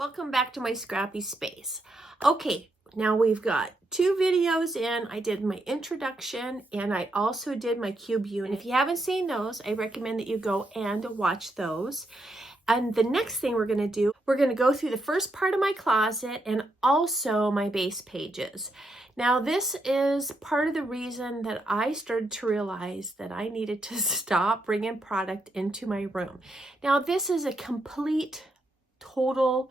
Welcome back to my scrappy space. Okay, now we've got 2 videos in. I did my introduction and I also did my cube unit. If you haven't seen those, I recommend that you go and watch those. And the next thing we're going to do, we're going to go through the first part of my closet and also my base pages. Now this is part of the reason that I started to realize that I needed to stop bringing product into my room. Now this is a complete, total,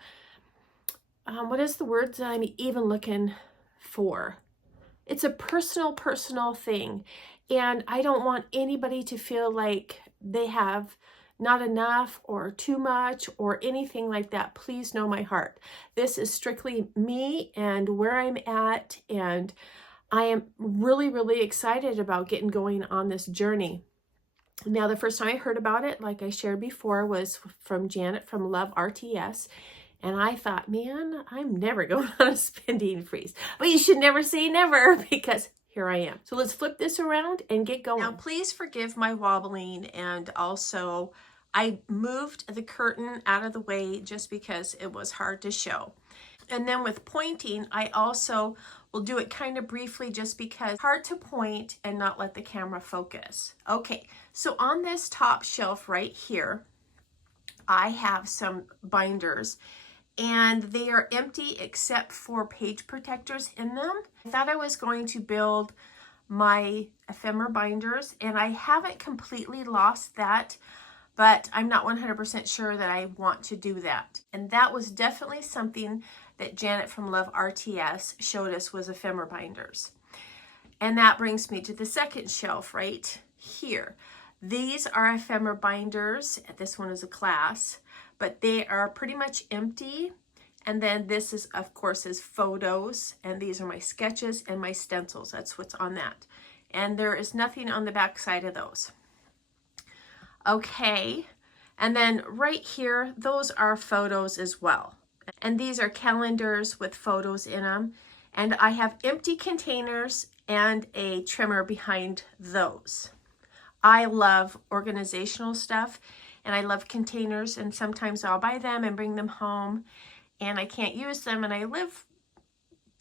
what is the word that I'm even looking for? It's a personal thing. And I don't want anybody to feel like they have not enough or too much or anything like that. Please know my heart. This is strictly me and where I'm at. And I am really excited about getting going on this journey. Now, the first time I heard about it, like I shared before, was from Janet from Love RTS. And I thought, man, I'm never going on a spending freeze. But you should never say never, because here I am. So let's flip this around and get going. Now, please forgive my wobbling. And also, I moved the curtain out of the way just because it was hard to show. And then with pointing, I also will do it kind of briefly just because it's hard to point and not let the camera focus. Okay, so on this top shelf right here, I have some binders. And they are empty except for page protectors in them. I thought I was going to build my ephemera binders, and I haven't completely lost that, but I'm not 100% sure that I want to do that. And that was definitely something that Janet from Love RTS showed us, was ephemera binders. And that brings me to the second shelf right here. These are ephemera binders. This one is a class, but they are pretty much empty. And then this is, of course, is photos. And these are my sketches and my stencils. That's what's on that. And there is nothing on the back side of those. Okay. And then right here, those are photos as well. And these are calendars with photos in them. And I have empty containers and a trimmer behind those. I love organizational stuff. And I love containers, and sometimes I'll buy them and bring them home and I can't use them, and I live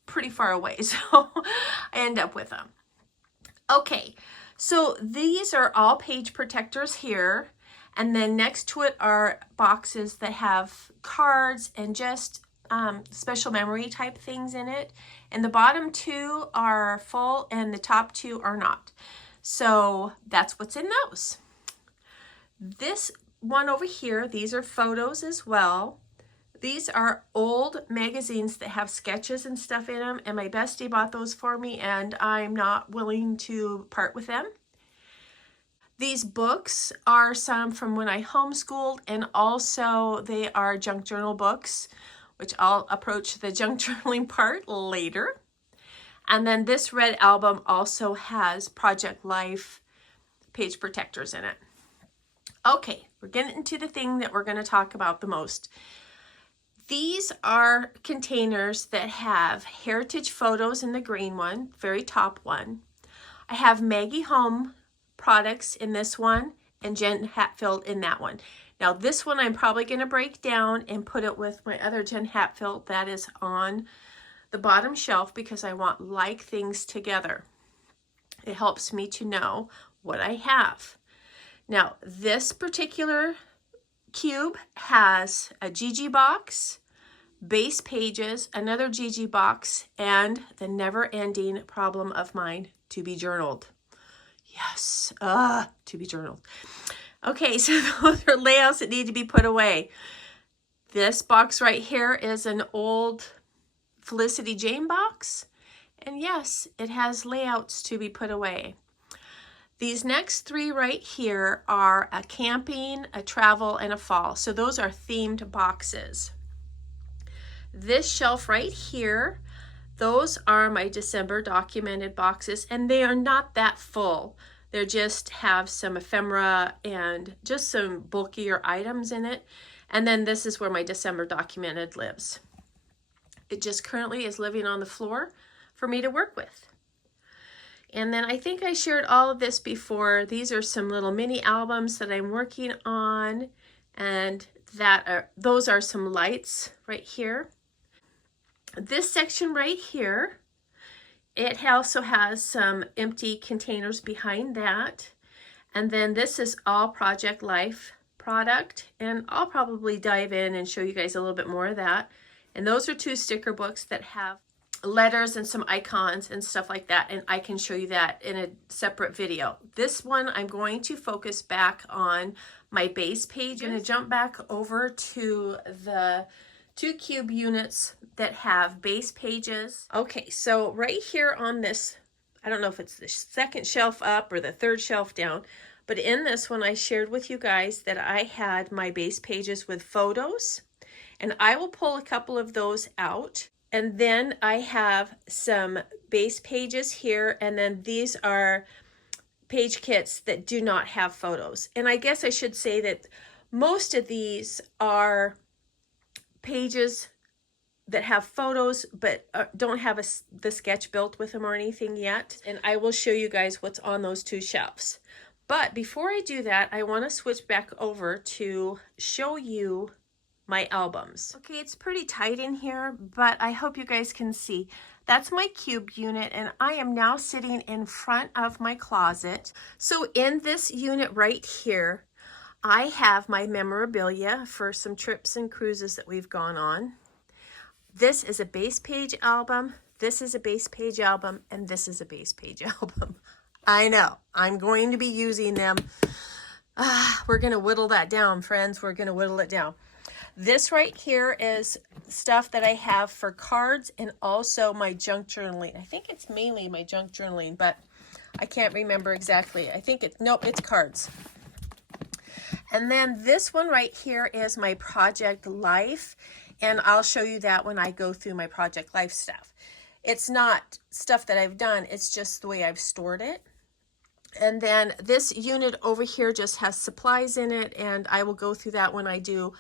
pretty far away, so I end up with them. Okay, so these are all page protectors here, and then next to it are boxes that have cards and just special memory type things in it. And the bottom 2 are full and the top 2 are not. So that's what's in those. This one over here, these are photos as well. These are old magazines that have sketches and stuff in them, and my bestie bought those for me, and I'm not willing to part with them. These books are some from when I homeschooled, and also they are junk journal books, which I'll approach the junk journaling part later. And then this red album also has Project Life page protectors in it. Okay, we're getting into the thing that we're going to talk about the most. These are containers that have heritage photos in the green one, very top one. I have Maggie Home products in this one and Jen Hatfield in that one. Now this one I'm probably going to break down and put it with my other Jen Hatfield that is on the bottom shelf because I want like things together. It helps me to know what I have. Now, this particular cube has a GG box, base pages, another GG box, and the never-ending problem of mine, to be journaled. Yes, to be journaled. Okay, so those are layouts that need to be put away. This box right here is an old Felicity Jane box, and yes, it has layouts to be put away. These next 3 right here are a camping, a travel, and a fall. So those are themed boxes. This shelf right here, those are my December documented boxes, and they are not that full. They just have some ephemera and just some bulkier items in it. And then this is where my December documented lives. It just currently is living on the floor for me to work with. And then I think I shared all of this before. These are some little mini albums that I'm working on. And those are some lights right here. This section right here, it also has some empty containers behind that. And then this is all Project Life product, and I'll probably dive in and show you guys a little bit more of that. And those are 2 sticker books that have letters and some icons and stuff like that, and I can show you that in a separate video. This one I'm going to focus back on my base page. I'm going to jump back over to the 2 cube units that have base pages. Okay, so right here on this, I don't know if it's the second shelf up or the third shelf down, but in this one I shared with you guys that I had my base pages with photos, and I will pull a couple of those out. And then I have some base pages here, and then these are page kits that do not have photos. And I guess I should say that most of these are pages that have photos but don't have the sketch built with them or anything yet. And I will show you guys what's on those 2 shelves. But before I do that, I want to switch back over to show you my albums. Okay, it's pretty tight in here, but I hope you guys can see. That's my cube unit, and I am now sitting in front of my closet. So in this unit right here, I have my memorabilia for some trips and cruises that we've gone on. This is a base page album, this is a base page album, and this is a base page album. I know, I'm going to be using them. We're gonna whittle that down, friends. We're gonna whittle it down. This right here is stuff that I have for cards and also my junk journaling. I think it's mainly my junk journaling, but I can't remember exactly. I think nope, it's cards. And then this one right here is my Project Life, and I'll show you that when I go through my Project Life stuff. It's not stuff that I've done, it's just the way I've stored it. And then this unit over here just has supplies in it, and I will go through that when I do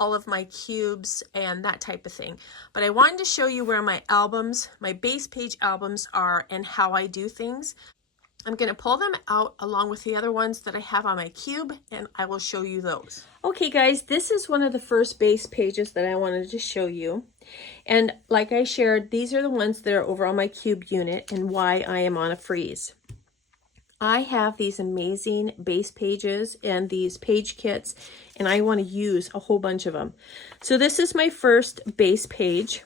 all of my cubes and that type of thing. But I wanted to show you where my albums, my base page albums are and how I do things. I'm going to pull them out along with the other ones that I have on my cube, and I will show you those. Okay guys, this is one of the first base pages that I wanted to show you. And like I shared, these are the ones that are over on my cube unit and why I am on a freeze. I have these amazing base pages and these page kits, and I want to use a whole bunch of them. So this is my first base page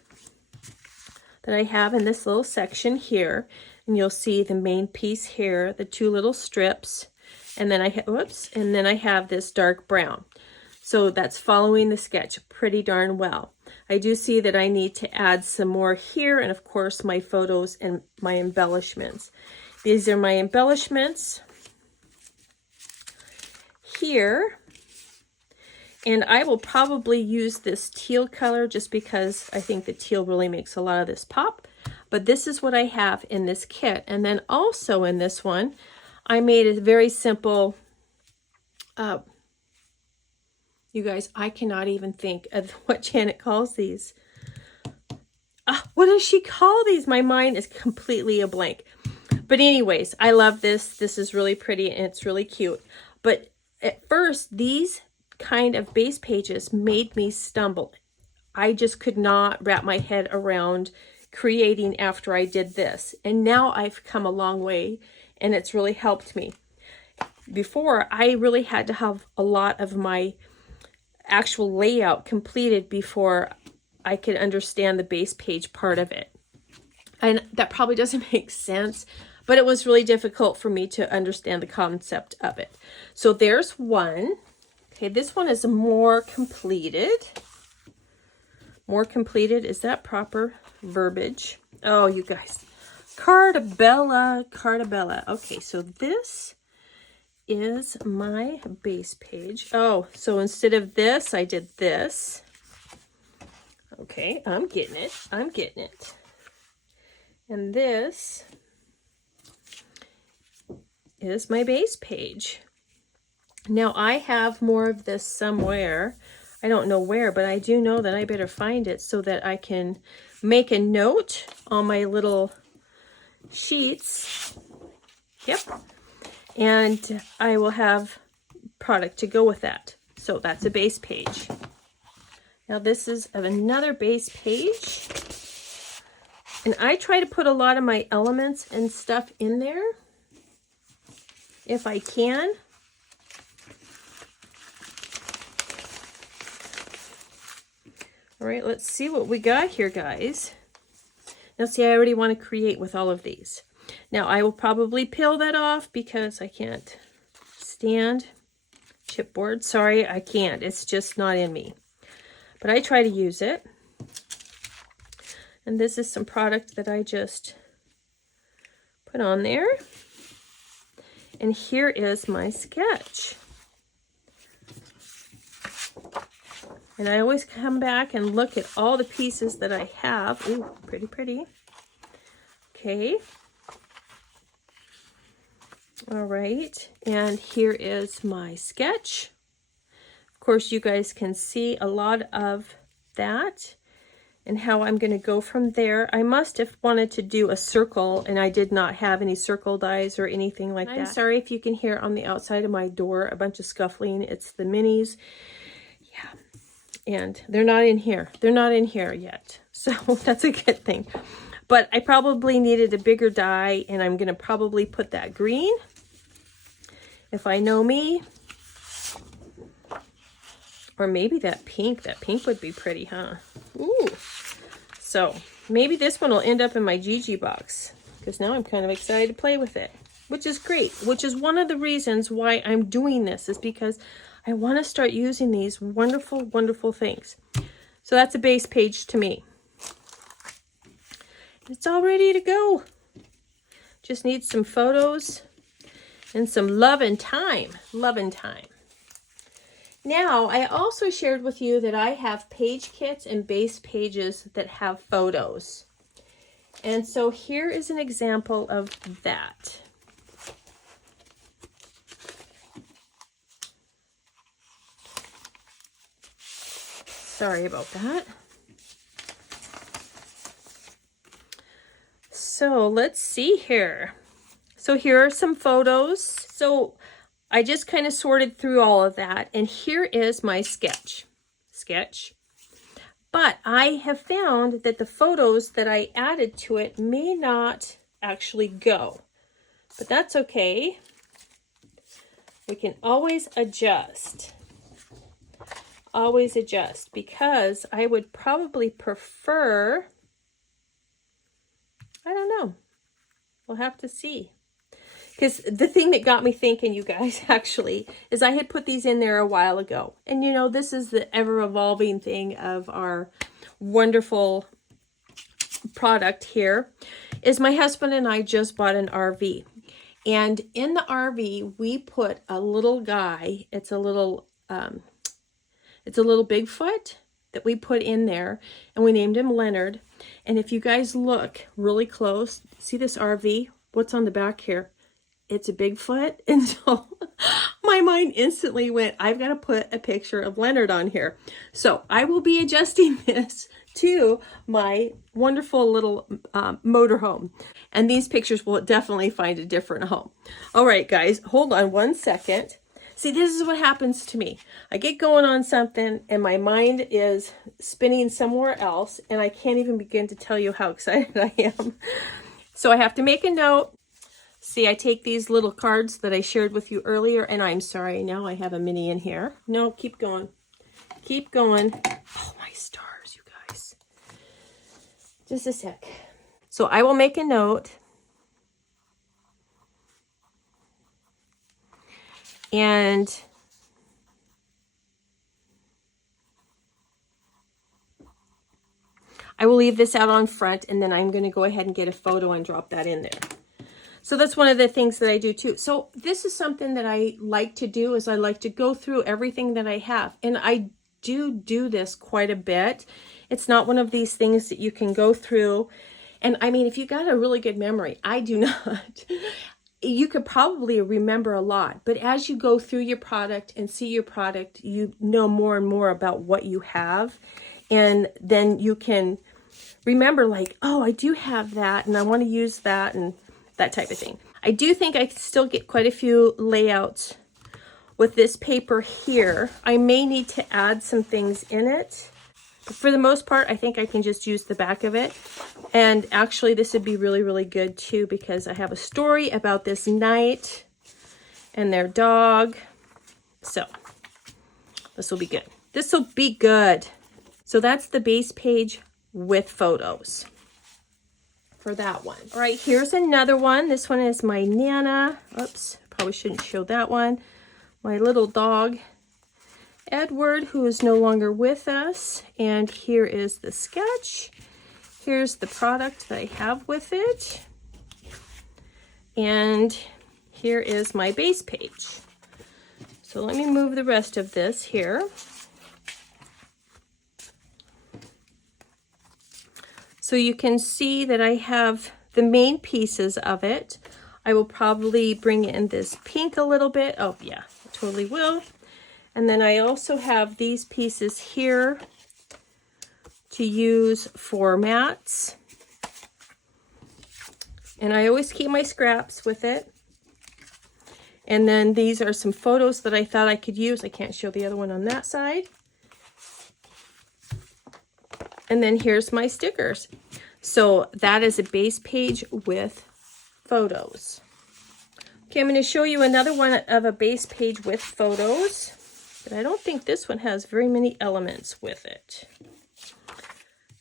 that I have in this little section here, and you'll see the main piece here, the 2 little strips, and then I have this dark brown. So that's following the sketch pretty darn well. I do see that I need to add some more here, and of course my photos and my embellishments. These are my embellishments here, and I will probably use this teal color just because I think the teal really makes a lot of this pop. But this is what I have in this kit. And then also in this one, I made a very simple, you guys, I cannot even think of what Janet calls these. What does she call these? My mind is completely a blank. But anyways, I love this. This is really pretty and it's really cute. But at first, these kind of base pages made me stumble. I just could not wrap my head around creating after I did this. And now I've come a long way and it's really helped me. Before, I really had to have a lot of my actual layout completed before I could understand the base page part of it. And that probably doesn't make sense, but it was really difficult for me to understand the concept of it. So there's one. Okay, this one is more completed. More completed, is that proper verbiage? Oh, you guys. Cartabella. Okay, so this is my base page. Oh, so instead of this, I did this. Okay, I'm getting it. And this is my base page. Now I have more of this somewhere. I don't know where, but I do know that I better find it so that I can make a note on my little sheets. Yep. And I will have product to go with that. So that's a base page. Now this is another base page. And I try to put a lot of my elements and stuff in there if I can. All right, let's see what we got here, guys. Now see, I already want to create with all of these. Now I will probably peel that off because I can't stand chipboard. Sorry, I can't. It's just not in me. But I try to use it. And this is some product that I just put on there. And here is my sketch. And I always come back and look at all the pieces that I have. Ooh, pretty, pretty. Okay. All right. And here is my sketch. Of course, you guys can see a lot of that and how I'm going to go from there. I must have wanted to do a circle, and I did not have any circle dies or anything like that. I'm sorry if you can hear on the outside of my door a bunch of scuffling. It's the minis. Yeah. And they're not in here. They're not in here yet. So that's a good thing. But I probably needed a bigger die, and I'm going to probably put that green. If I know me. Or maybe that pink. That pink would be pretty, huh? Ooh. So maybe this one will end up in my Gigi box, because now I'm kind of excited to play with it, which is great. Which is one of the reasons why I'm doing this, is because I want to start using these wonderful, wonderful things. So that's a base page to me. It's all ready to go. Just needs some photos and some love and time. Love and time. Now, I also shared with you that I have page kits and base pages that have photos. And so here is an example of that. Sorry about that. So let's see here. So here are some photos. So I just kind of sorted through all of that, and here is my sketch. But I have found that the photos that I added to it may not actually go, but that's okay. We can always adjust, because I would probably prefer, I don't know, we'll have to see. Because the thing that got me thinking, you guys, actually, is I had put these in there a while ago. And, you know, this is the ever-evolving thing of our wonderful product here, is my husband and I just bought an RV. And in the RV, we put a little guy. It's a little Bigfoot that we put in there. And we named him Leonard. And if you guys look really close, see this RV? What's on the back here? It's a Bigfoot. And so my mind instantly went, I've got to put a picture of Leonard on here. So I will be adjusting this to my wonderful little motorhome. And these pictures will definitely find a different home. All right, guys, hold on one second. See, this is what happens to me. I get going on something and my mind is spinning somewhere else, and I can't even begin to tell you how excited I am. So I have to make a note. See, I take these little cards that I shared with you earlier, and I'm sorry, now I have a mini in here. No, keep going. Keep going. Oh, my stars, you guys. Just a sec. So I will make a note. And I will leave this out on front, and then I'm going to go ahead and get a photo and drop that in there. So that's one of the things that I do too. So this is something that I like to do, is I like to go through everything that I have. And I do this quite a bit. It's not one of these things that you can go through. And I mean, if you got a really good memory, I do not. You could probably remember a lot. But as you go through your product and see your product, you know more and more about what you have. And then you can remember, like, oh, I do have that and I want to use that, and that type of thing. I do think I still get quite a few layouts with this paper here. I may need to add some things in it. But for the most part, I think I can just use the back of it. And actually, this would be really, really good too, because I have a story about this knight and their dog. So this will be good. This will be good. So that's the base page with photos for that one. All right, here's another one. This one is my Nana. Oops, probably shouldn't show that one. My little dog, Edward, who is no longer with us. And here is the sketch. Here's the product that I have with it. And here is my base page. So let me move the rest of this here. So you can see that I have the main pieces of it. I will probably bring in this pink a little bit. Oh yeah, I totally will. And then I also have these pieces here to use for mats. And I always keep my scraps with it. And then these are some photos that I thought I could use. I can't show the other one on that side. And then here's my stickers. So that is a base page with photos. Okay, I'm going to show you another one of a base page with photos. But I don't think this one has very many elements with it.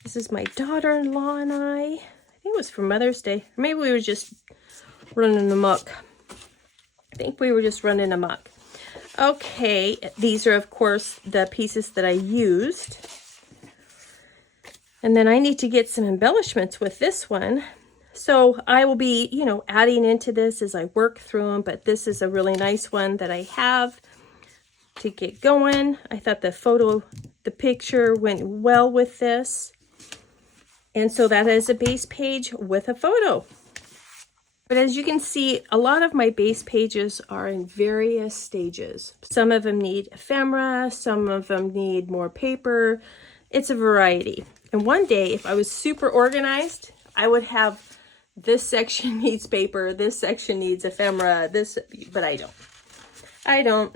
This is my daughter-in-law and I think it was for Mother's Day. Or maybe we were just running amok. I think we were just running amok. Okay, these are, of course, the pieces that I used. And then I need to get some embellishments with this one. So I will be, you know, adding into this as I work through them. But this is a really nice one that I have to get going. I thought the picture went well with this. And so that is a base page with a photo. But as you can see, a lot of my base pages are in various stages. Some of them need ephemera, some of them need more paper. It's a variety. And one day, if I was super organized, I would have this section needs paper, this section needs ephemera, but I don't. I don't.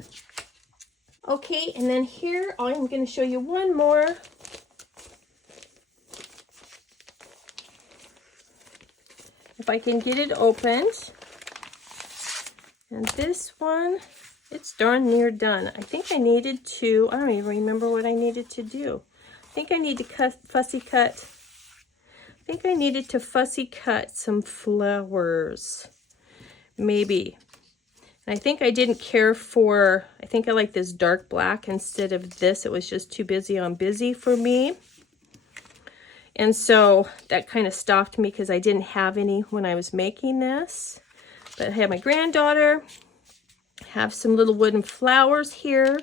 Okay, and then here I'm going to show you one more. If I can get it opened. And this one, it's darn near done. I think I needed to, I don't even remember what I needed to do. I think I need to fussy cut some flowers. Maybe. And I think I didn't care for, I think I like this dark black instead of this. It was just too busy on busy for me. And so that kind of stopped me because I didn't have any when I was making this. But I have my granddaughter, have some little wooden flowers here.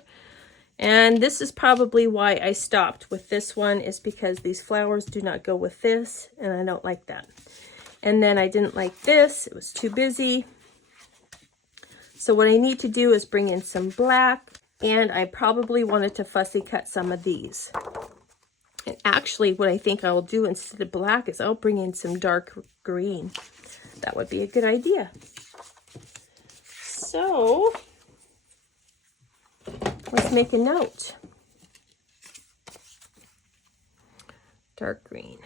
And this is probably why I stopped with this one, is because these flowers do not go with this, and I don't like that. And then I didn't like this. It was too busy. So what I need to do is bring in some black, and I probably wanted to fussy cut some of these. And actually, what I think I will do instead of black is I'll bring in some dark green. That would be a good idea. So let's make a note. Dark green.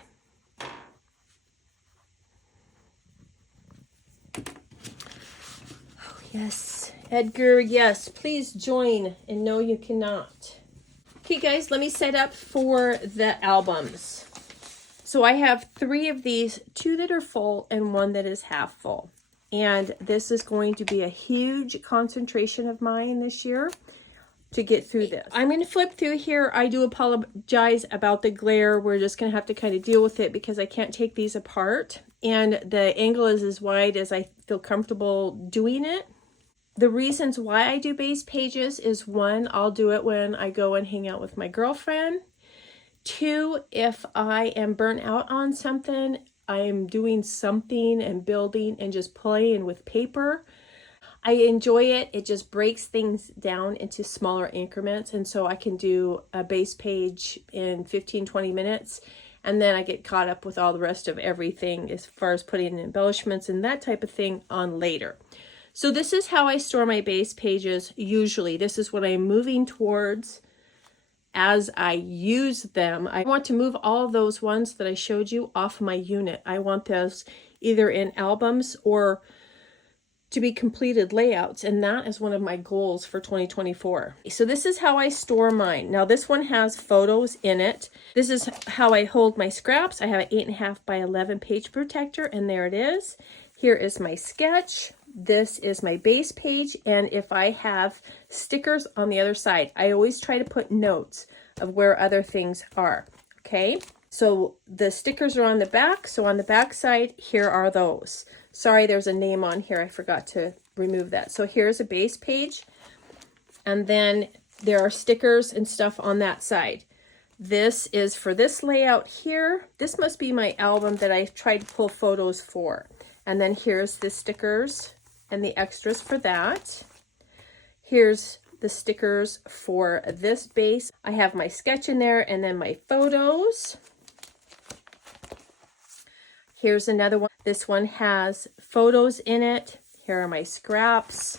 Oh, yes. Edgar, yes. Please join. And no, you cannot. Okay, guys, let me set up for the albums. So I have 3 of these, 2 that are full and 1 that is half full. And this is going to be a huge concentration of mine this year to get through this. I'm going to flip through here. I do apologize about the glare. We're just going to have to kind of deal with it because I can't take these apart. And the angle is as wide as I feel comfortable doing it. The reasons why I do base pages is 1, I'll do it when I go and hang out with my girlfriend. 2, if I am burnt out on something, I am doing something and building and just playing with paper. I enjoy it. It just breaks things down into smaller increments. And so I can do a base page in 15-20 minutes. And then I get caught up with all the rest of everything as far as putting in embellishments and that type of thing on later. So this is how I store my base pages usually. This is what I'm moving towards as I use them. I want to move all of those ones that I showed you off my unit. I want those either in albums or to be completed layouts, and that is one of my goals for 2024. So this is how I store mine. Now this one has photos in it. This is how I hold my scraps. I have an 8.5 by 11 page protector, and there it is. Here is my sketch. This is my base page, and if I have stickers on the other side, I always try to put notes of where other things are, okay? So the stickers are on the back, so on the back side, here are those. Sorry, there's a name on here. I forgot to remove that. So here's a base page, and then there are stickers and stuff on that side. This is for this layout here. This must be my album that I tried to pull photos for. And then here's the stickers and the extras for that. Here's the stickers for this base. I have my sketch in there and then my photos. Here's another one. This one has photos in it. Here are my scraps.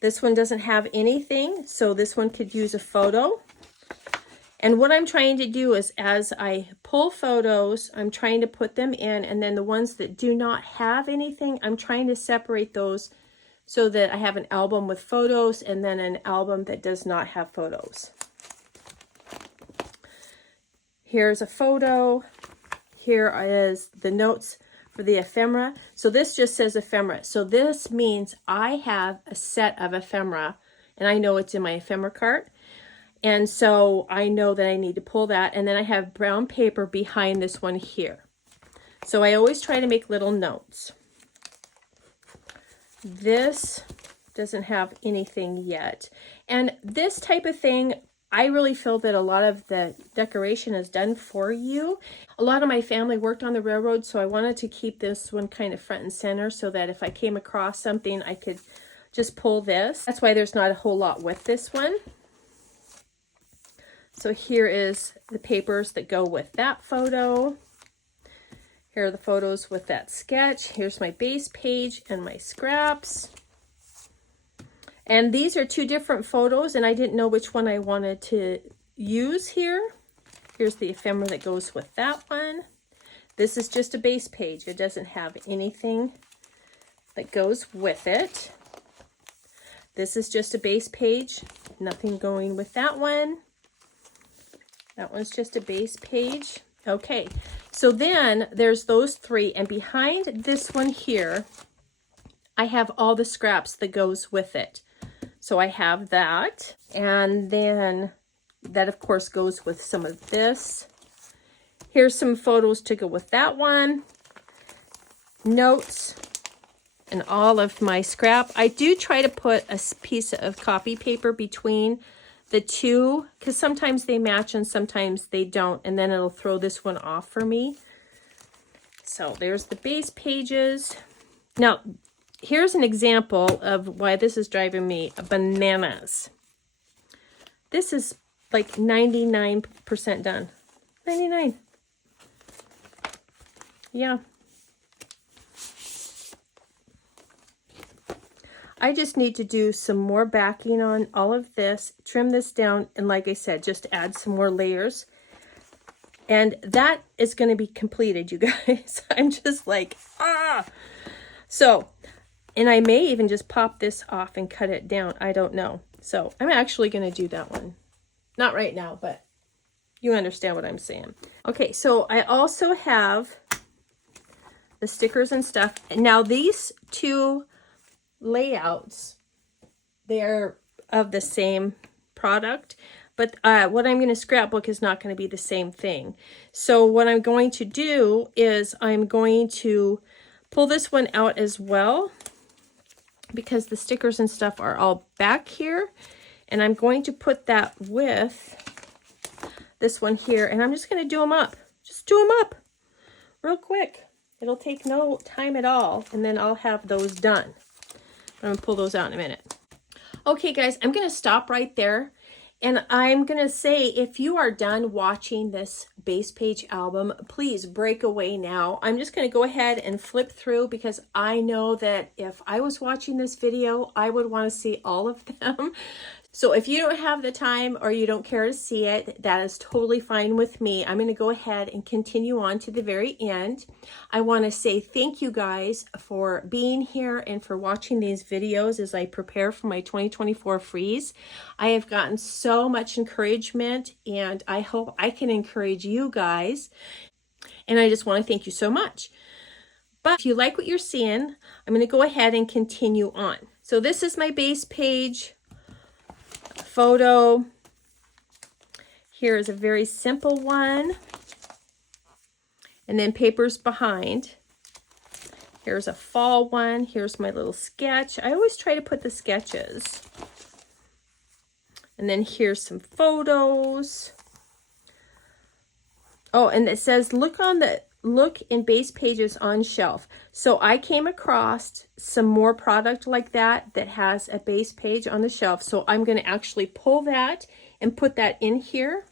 This one doesn't have anything, so this one could use a photo. And what I'm trying to do is, as I pull photos, I'm trying to put them in, and then the ones that do not have anything, I'm trying to separate those so that I have an album with photos and then an album that does not have photos. Here's a photo. Here is the notes for the ephemera. So this just says ephemera. So this means I have a set of ephemera, and I know it's in my ephemera cart. And so I know that I need to pull that. And then I have brown paper behind this one here. So I always try to make little notes. This doesn't have anything yet. And this type of thing, I really feel that a lot of the decoration is done for you. A lot of my family worked on the railroad, so I wanted to keep this one kind of front and center so that if I came across something, I could just pull this. That's why there's not a whole lot with this one. So here is the papers that go with that photo. Here are the photos with that sketch. Here's my base page and my scraps. And these are two different photos, and I didn't know which one I wanted to use here. Here's the ephemera that goes with that one. This is just a base page. It doesn't have anything that goes with it. This is just a base page. Nothing going with that one. That one's just a base page. Okay, so then there's those three, and behind this one here, I have all the scraps that goes with it. So I have that, and then that of course goes with some of this. Here's some photos to go with that one, notes, and all of my scrap. I do try to put a piece of copy paper between the two, because sometimes they match and sometimes they don't, and then it'll throw this one off for me. So there's the base pages. Now, here's an example of why this is driving me bananas. This is like 99% done. 99. Yeah. I just need to do some more backing on all of this, trim this down, and like I said, just add some more layers. And that is going to be completed, you guys. I'm just like, ah! So, and I may even just pop this off and cut it down. I don't know. So I'm actually going to do that one. Not right now, but you understand what I'm saying. Okay, so I also have the stickers and stuff. Now these two layouts, they're of the same product, but what I'm going to scrapbook is not going to be the same thing. So what I'm going to do is I'm going to pull this one out as well, because the stickers and stuff are all back here, and I'm going to put that with this one here, and I'm just going to do them up. Just do them up real quick. It'll take no time at all, and then I'll have those done. I'm going to pull those out in a minute. Okay, guys, I'm going to stop right there. And I'm going to say, if you are done watching this base page album, please break away now. I'm just going to go ahead and flip through because I know that if I was watching this video, I would want to see all of them. So if you don't have the time or you don't care to see it, that is totally fine with me. I'm going to go ahead and continue on to the very end. I want to say thank you guys for being here and for watching these videos as I prepare for my 2024 freeze. I have gotten so much encouragement, and I hope I can encourage you guys. And I just want to thank you so much. But if you like what you're seeing, I'm going to go ahead and continue on. So this is my base page photo. Here is a very simple one, and then papers behind. Here's a fall one. Here's my little sketch. I always try to put the sketches. And then here's some photos. Oh, and it says look in base pages on shelf. So I came across some more product like that has a base page on the shelf. So I'm going to actually pull that and put that in here,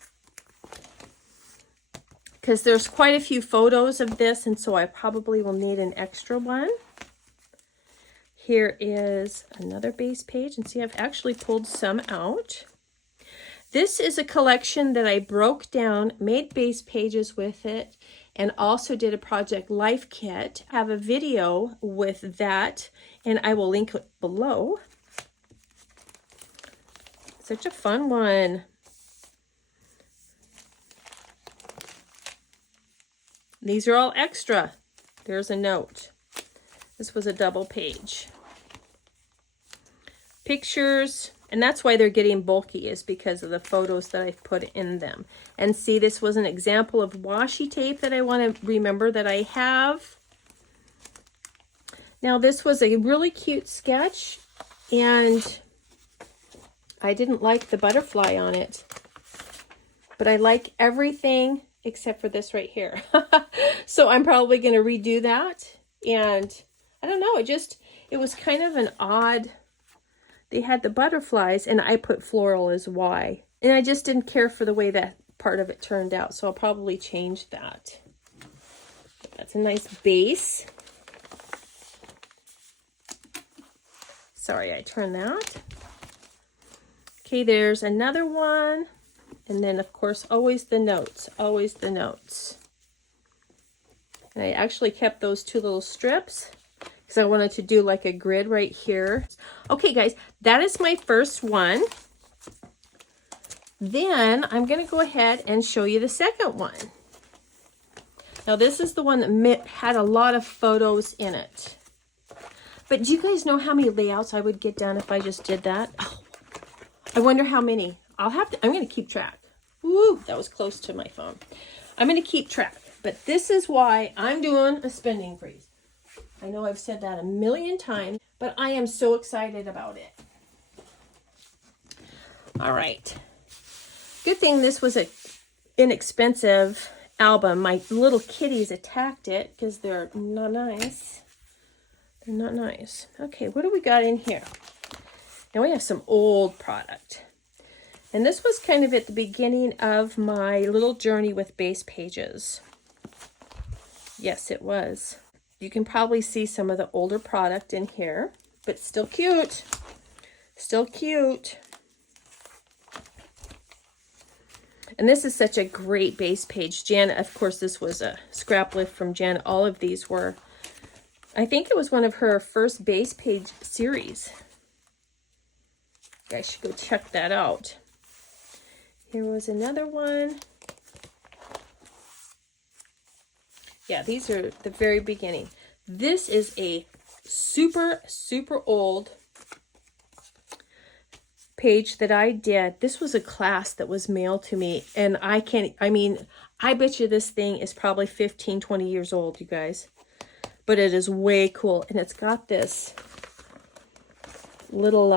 because there's quite a few photos of this, and so I probably will need an extra one. Here is another base page, and see, I've actually pulled some out. This is a collection that I broke down, made base pages with it, and also did a Project Life kit. I have a video with that, and I will link it below. Such a fun one. These are all extra. There's a note. This was a double page. Pictures, and that's why they're getting bulky, is because of the photos that I've put in them. And see, this was an example of washi tape that I want to remember that I have. Now, this was a really cute sketch, and I didn't like the butterfly on it, but I like everything except for this right here. So I'm probably going to redo that. And I don't know, it was kind of an odd, they had the butterflies and I put floral as Y. And I just didn't care for the way that part of it turned out. So I'll probably change that. That's a nice base. Sorry, I turned that. Okay, there's another one. And then, of course, always the notes. Always the notes. And I actually kept those two little strips because I wanted to do like a grid right here. Okay, guys, that is my first one. Then I'm going to go ahead and show you the second one. Now, this is the one that had a lot of photos in it. But do you guys know how many layouts I would get done if I just did that? Oh, I wonder how many. I'm going to keep track. Woo, that was close to my phone. I'm going to keep track. But this is why I'm doing a spending freeze. I know I've said that a million times, but I am so excited about it. All right. Good thing this was an inexpensive album. My little kitties attacked it because they're not nice. They're not nice. Okay, what do we got in here? Now we have some old product. And this was kind of at the beginning of my little journey with base pages. Yes, it was. You can probably see some of the older product in here, but still cute. Still cute. And this is such a great base page. Janet, of course, this was a scrap lift from Janet. All of these were, I think it was one of her first base page series. You guys should go check that out. Here was another one. Yeah, these are the very beginning. This is a super, super old page that I did. This was a class that was mailed to me, and I bet you this thing is probably 15, 20 years old, you guys. But it is way cool, and it's got this little,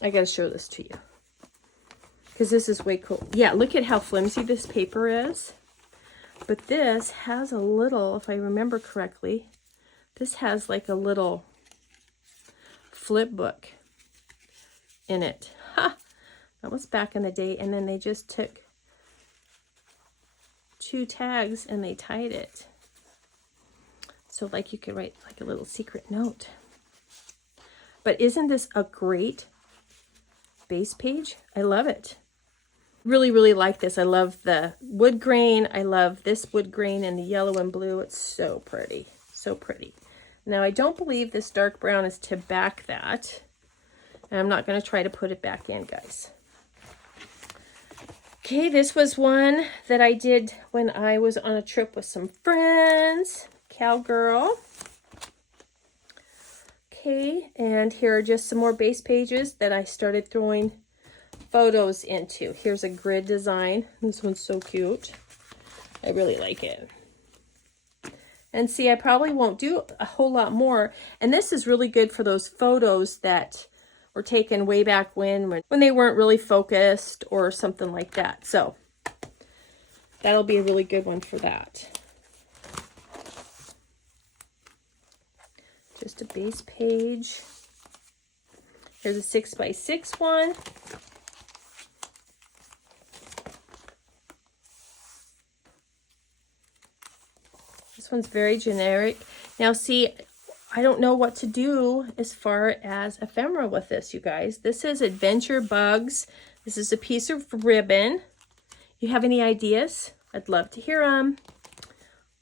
I gotta show this to you, because this is way cool. Yeah, look at how flimsy this paper is. But this has a little, if I remember correctly, this has like a little flip book. in it. Ha! That was back in the day. And then they just took 2 tags and they tied it. So like you could write like a little secret note. But isn't this a great base page? I love it. Really, really like this. I love the wood grain. I love this wood grain and the yellow and blue. It's so pretty. So pretty. Now, I don't believe this dark brown is to back that. And I'm not going to try to put it back in, guys. Okay, this was one that I did when I was on a trip with some friends. Cowgirl. Okay, and here are just some more base pages that I started throwing photos into. Here's a grid design. This one's so cute. I really like it. And see, I probably won't do a whole lot more. And this is really good for those photos that were taken way back when they weren't really focused or something like that. So that'll be a really good one for that. Just a base page. Here's a 6x6 one. This one's very generic. Now see, I don't know what to do as far as ephemera with this, you guys. This is Adventure Bugs. This is a piece of ribbon. You have any ideas? I'd love to hear them.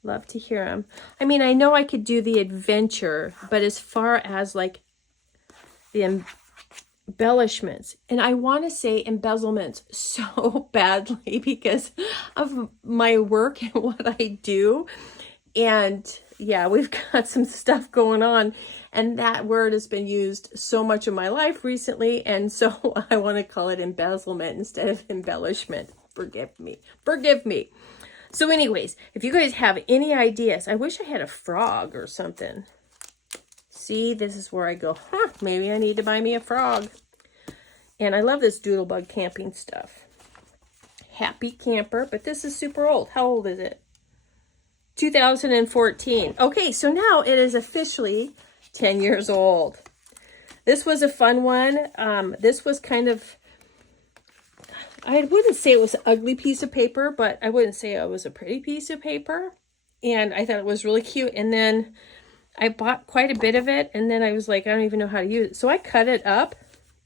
Love to hear them. I mean, I know I could do the adventure, but as far as like the embellishments, and I want to say embezzlements so badly because of my work and what I do. And yeah, we've got some stuff going on, and that word has been used so much in my life recently, and so I want to call it embezzlement instead of embellishment. Forgive me. Forgive me. So anyways, if you guys have any ideas, I wish I had a frog or something. See, this is where I go, maybe I need to buy me a frog. And I love this Doodlebug camping stuff. Happy Camper, but this is super old. How old is it? 2014. Okay, so now it is officially 10 years old. This was a fun one. This was kind of, I wouldn't say it was an ugly piece of paper, but I wouldn't say it was a pretty piece of paper. And I thought it was really cute. And then I bought quite a bit of it. And then I was like, I don't even know how to use it. So I cut it up,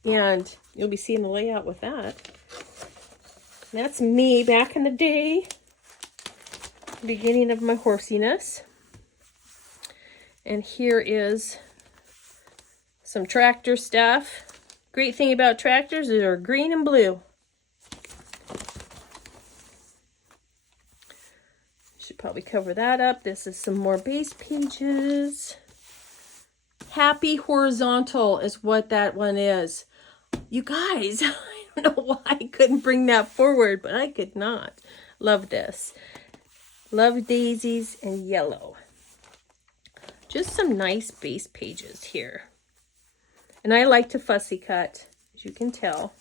and you'll be seeing the layout with that. That's me back in the day. Beginning of my horsiness. And here is some tractor stuff. Great thing about tractors is they're green and blue. Should probably cover that up. This is some more base pages. Happy Horizontal is what that one is. You guys, I don't know why I couldn't bring that forward, but I could not. Love this. Love daisies and yellow. Just some nice base pages here. And I like to fussy cut, as you can tell.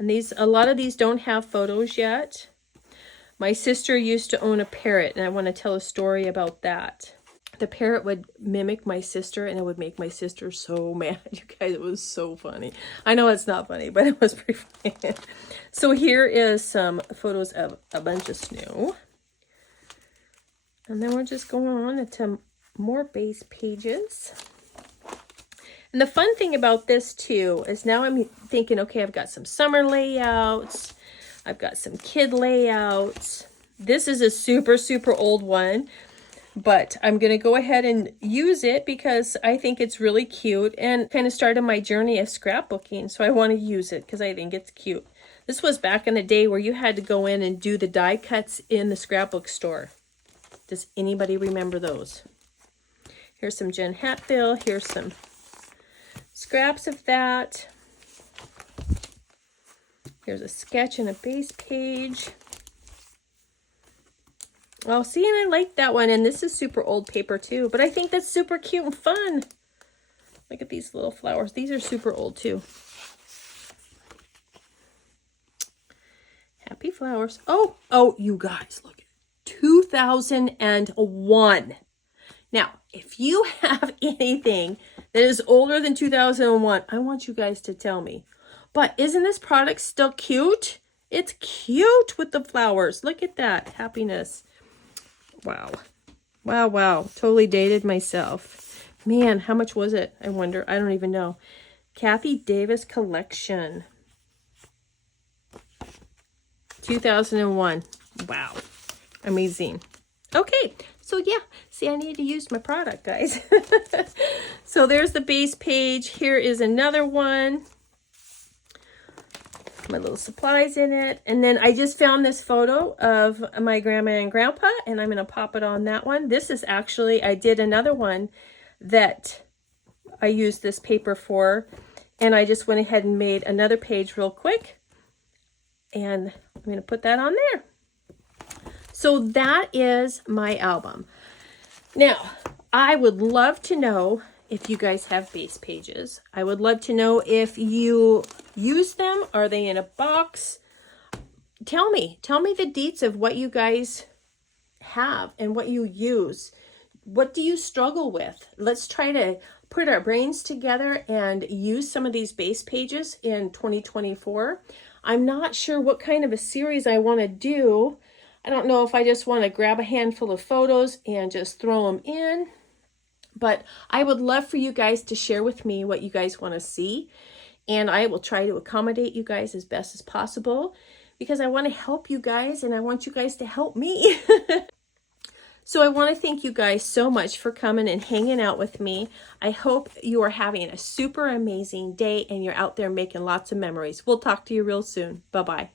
And a lot of these don't have photos yet. My sister used to own a parrot, and I want to tell a story about that. The parrot would mimic my sister, and it would make my sister so mad. You guys, it was so funny. I know it's not funny, but it was pretty funny. So here is some photos of a bunch of snow. And then we're just going on into more base pages. And the fun thing about this too is now I'm thinking, okay, I've got some summer layouts. I've got some kid layouts. This is a super, super old one. But I'm going to go ahead and use it because I think it's really cute and kind of started my journey of scrapbooking. So I want to use it because I think it's cute. This was back in the day where you had to go in and do the die cuts in the scrapbook store. Does anybody remember those? Here's some Jen Hatfield. Here's some scraps of that. Here's a sketch and a base page. Oh, see, and I like that one. And this is super old paper too, but I think that's super cute and fun. Look at these little flowers. These are super old too. Happy flowers. Oh, you guys, look. 2001. Now, if you have anything that is older than 2001. I want you guys to tell me. But isn't this product still cute? It's cute with the flowers. Look at that. Happiness. Wow. Wow, wow. Totally dated myself. Man, how much was it? I wonder. I don't even know. Kathy Davis collection. 2001. Wow. Amazing. Okay. So yeah, see, I need to use my product, guys. So there's the base page. Here is another one. My little supplies in it. And then I just found this photo of my grandma and grandpa, and I'm going to pop it on that one. This is actually, I did another one that I used this paper for, and I just went ahead and made another page real quick. And I'm going to put that on there. So that is my album. Now, I would love to know if you guys have base pages. I would love to know if you use them. Are they in a box? Tell me the deets of what you guys have and what you use. What do you struggle with? Let's try to put our brains together and use some of these base pages in 2024. I'm not sure what kind of a series I want to do. I don't know if I just want to grab a handful of photos and just throw them in. But I would love for you guys to share with me what you guys want to see. And I will try to accommodate you guys as best as possible because I want to help you guys and I want you guys to help me. So I want to thank you guys so much for coming and hanging out with me. I hope you are having a super amazing day and you're out there making lots of memories. We'll talk to you real soon. Bye-bye.